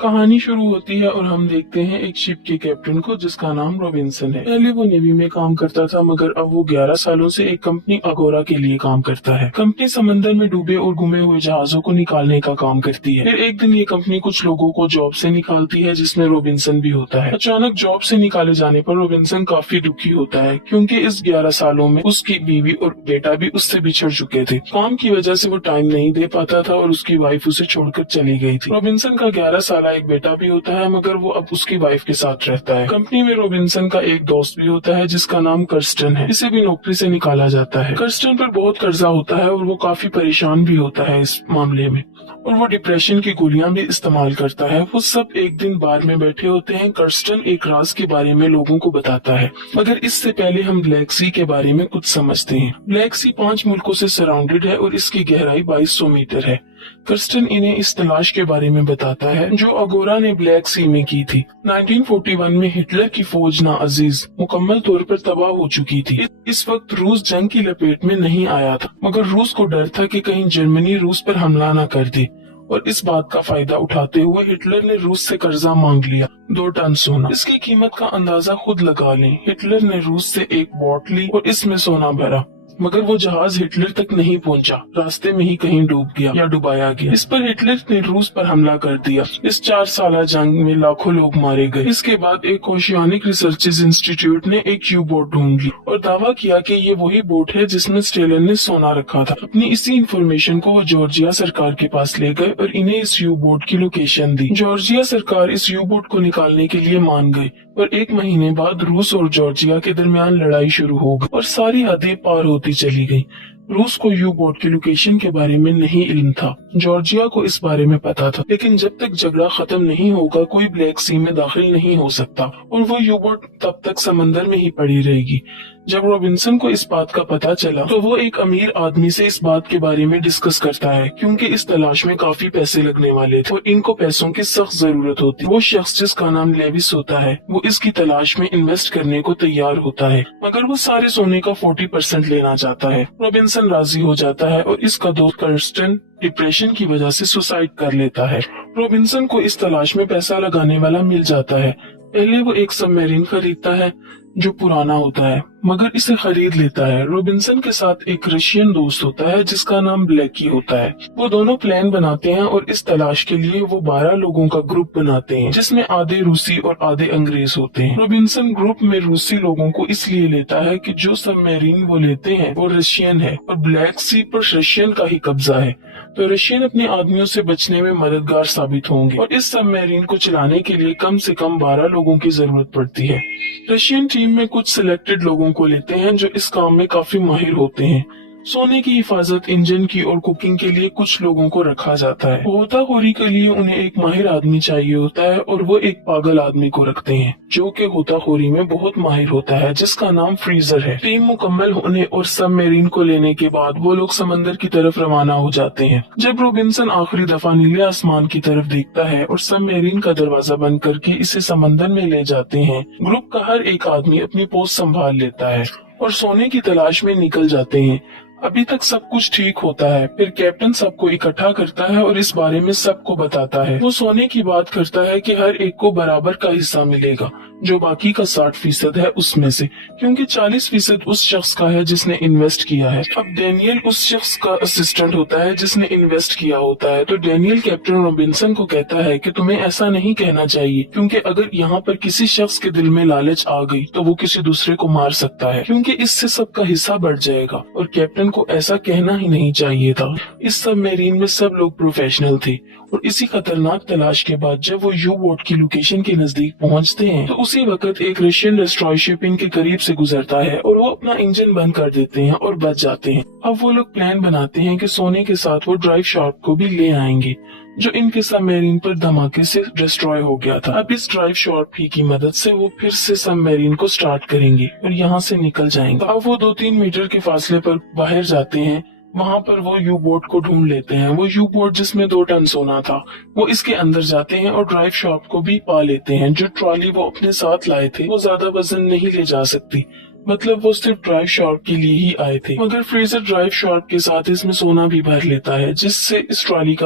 कहानी शुरू होती है और हम देखते हैं एक शिप के कैप्टन को जिसका नाम रॉबिन्सन है। पहले वो नेवी में काम करता था मगर अब वो 11 सालों से एक कंपनी अगोरा के लिए काम करता है। कंपनी समंदर में डूबे और गुमे हुए जहाजों को निकालने का काम करती है। फिर एक दिन ये कंपनी कुछ लोगों को जॉब से निकालती है जिसमें रॉबिन्सन भी होता है। अचानक जॉब से निकाले जाने पर रॉबिन्सन काफी दुखी होता है क्योंकि इस 11 सालों में उसकी बीवी और बेटा भी उससे बिछड़ चुके थे। काम की वजह से वो टाइम नहीं दे पाता था और उसकी वाइफ उसे छोड़कर चली गई थी। रॉबिन्सन का 11 साल एक बेटा भी होता है मगर वो अब उसकी वाइफ के साथ रहता है। कंपनी में रॉबिन्सन का एक दोस्त भी होता है जिसका नाम कर्स्टन है। इसे भी नौकरी से निकाला जाता है। कर्स्टन पर बहुत कर्जा होता है और वो काफी परेशान भी होता है इस मामले में और वो डिप्रेशन की गोलियां भी इस्तेमाल करता है। वो सब एक दिन बार में बैठे होते हैं। कर्स्टन एक राज के बारे में लोगों को बताता है मगर इससे पहले हम ब्लैक सी के बारे में कुछ समझते हैं। ब्लैक सी 5 मुल्कों से सराउंडेड है और इसकी गहराई 2200 मीटर है। कर्स्टन इन्हें इस तलाश के बारे में बताता है जो अगोरा ने ब्लैक सी में की थी। 1941 में हिटलर की फौज नाअजीज मुकम्मल तौर पर तबाह हो चुकी थी। इस वक्त रूस जंग की लपेट में नहीं आया था मगर रूस को डर था कि कहीं जर्मनी रूस पर हमला न कर दे और इस बात का फायदा उठाते हुए हिटलर ने रूस से कर्जा मांग लिया 2 टन सोना। इसकी कीमत का अंदाजा खुद लगा लें। हिटलर ने रूस से एक बोट ली और इसमें सोना भरा मगर वो जहाज हिटलर तक नहीं पहुंचा, रास्ते में ही कहीं डूब गया या डुबाया गया। इस पर हिटलर ने रूस पर हमला कर दिया। इस 4 साल जंग में लाखों लोग मारे गए। इसके बाद एक ओशियानिक रिसर्चेज इंस्टीट्यूट ने एक यू बोट ढूंढ ली और दावा किया कि ये वही बोट है जिसमें स्टेलन ने सोना रखा था। अपनी इसी इंफॉर्मेशन को वो जॉर्जिया सरकार के पास ले गए और इन्हें इस यू बोट की लोकेशन दी। जॉर्जिया सरकार इस यू बोट को निकालने के लिए मान गई और 1 महीने बाद रूस और जॉर्जिया के दरमियान लड़ाई शुरू हो गई और सारी हदें पार होती चली गई। रूस को यू बोट की लोकेशन के बारे में नहीं इल्म था। जॉर्जिया को इस बारे में पता था लेकिन जब तक झगड़ा खत्म नहीं होगा कोई ब्लैक सी में दाखिल नहीं हो सकता और वो यू बोट तब तक समंदर में ही पड़ी रहेगी। जब रॉबिन्सन को इस बात का पता चला तो वो एक अमीर आदमी से इस बात के बारे में डिस्कस करता है क्योंकि इस तलाश में काफी पैसे लगने वाले थे और इनको पैसों की सख्त जरूरत होती। वो शख्स जिसका नाम लेविस होता है वो इसकी तलाश में इन्वेस्ट करने को तैयार होता है मगर वो सारे सोने का 40% लेना चाहता है। रॉबिन्सन राजी हो जाता है और इसका दोस्त कर्स्टन डिप्रेशन की वजह से सुसाइड कर लेता है। रॉबिन्सन को इस तलाश में पैसा लगाने वाला मिल जाता है। पहले वो एक सबमरीन खरीदता है जो पुराना होता है मगर इसे खरीद लेता है। रॉबिन्सन के साथ एक रशियन दोस्त होता है जिसका नाम ब्लैकी होता है। वो दोनों प्लान बनाते हैं और इस तलाश के लिए वो 12 लोगों का ग्रुप बनाते हैं जिसमें आधे रूसी और आधे अंग्रेज होते हैं। रॉबिन्सन ग्रुप में रूसी लोगों को इसलिए लेता है कि जो सबमरीन वो लेते हैं वो रशियन है और ब्लैक सी पर रशियन का ही कब्जा है तो रशियन अपने आदमियों से बचने में मददगार साबित होंगे और इस सबमरीन को चलाने के लिए कम से कम 12 लोगों की जरूरत पड़ती है। रशियन टीम में कुछ सिलेक्टेड लोगों को लेते हैं जो इस काम में काफी माहिर होते हैं। सोने की हिफाजत, इंजन की और कुकिंग के लिए कुछ लोगों को रखा जाता है। गोताखोरी के लिए उन्हें एक माहिर आदमी चाहिए होता है और वो एक पागल आदमी को रखते हैं जो कि गोताखोरी में बहुत माहिर होता है जिसका नाम फ्रीजर है। टीम मुकम्मल होने और सबमरीन को लेने के बाद वो लोग समंदर की तरफ रवाना हो जाते हैं। जब रॉबिन्सन आखिरी दफा नीले आसमान की तरफ देखता है और सबमरीन का दरवाजा बंद करके इसे समंदर में ले जाते हैं, ग्रुप का हर एक आदमी अपनी पोस्ट संभाल लेता है और सोने की तलाश में निकल जाते हैं। अभी तक सब कुछ ठीक होता है। फिर कैप्टन सबको इकट्ठा करता है और इस बारे में सबको बताता है। वो सोने की बात करता है कि हर एक को बराबर का हिस्सा मिलेगा जो बाकी का 60% है उसमें से, क्योंकि 40% उस शख्स का है जिसने इन्वेस्ट किया है। अब डैनियल उस शख्स का असिस्टेंट होता है जिसने इन्वेस्ट किया होता है तो डैनियल कैप्टन रॉबिन्सन को कहता है कि तुम्हें ऐसा नहीं कहना चाहिए क्योंकि अगर यहाँ पर किसी शख्स के दिल में लालच आ गई तो वो किसी दूसरे को मार सकता है क्योंकि इससे सबका हिस्सा बढ़ जाएगा और कैप्टन को ऐसा कहना ही नहीं चाहिए था। इस सबमरीन में सब लोग प्रोफेशनल थे और इसी खतरनाक तलाश के बाद जब वो यू बोट की लोकेशन के नजदीक पहुंचते हैं तो उसी वक्त एक रशियन डिस्ट्रॉय शिप इनके करीब से गुजरता है और वो अपना इंजन बंद कर देते हैं और बच जाते हैं। अब वो लोग प्लान बनाते हैं कि सोने के साथ वो ड्राइव शार्क को भी ले आएंगे जो इनके सबमरीन पर धमाके से डिस्ट्रॉय हो गया था। अब इस ड्राइव शार्क ही की मदद से वो फिर से सबमरीन को स्टार्ट करेंगे और यहाँ से निकल जाएंगे। अब वो 2-3 मीटर के फासले पर बाहर जाते हैं। वहाँ पर वो यू बोट को ढूंढ लेते हैं। वो यू बोट जिसमें 2 टन सोना था वो इसके अंदर जाते हैं और ड्राइव शार्क को भी पा लेते हैं। जो ट्रॉली वो अपने साथ लाए थे वो ज्यादा वजन नहीं ले जा सकती, मतलब वो सिर्फ ड्राइव शार्क के लिए ही आए थे। मगर फ्रीजर ड्राइव शार्क के साथ इसमें सोना भी भर लेता है जिससे इस ट्रॉली का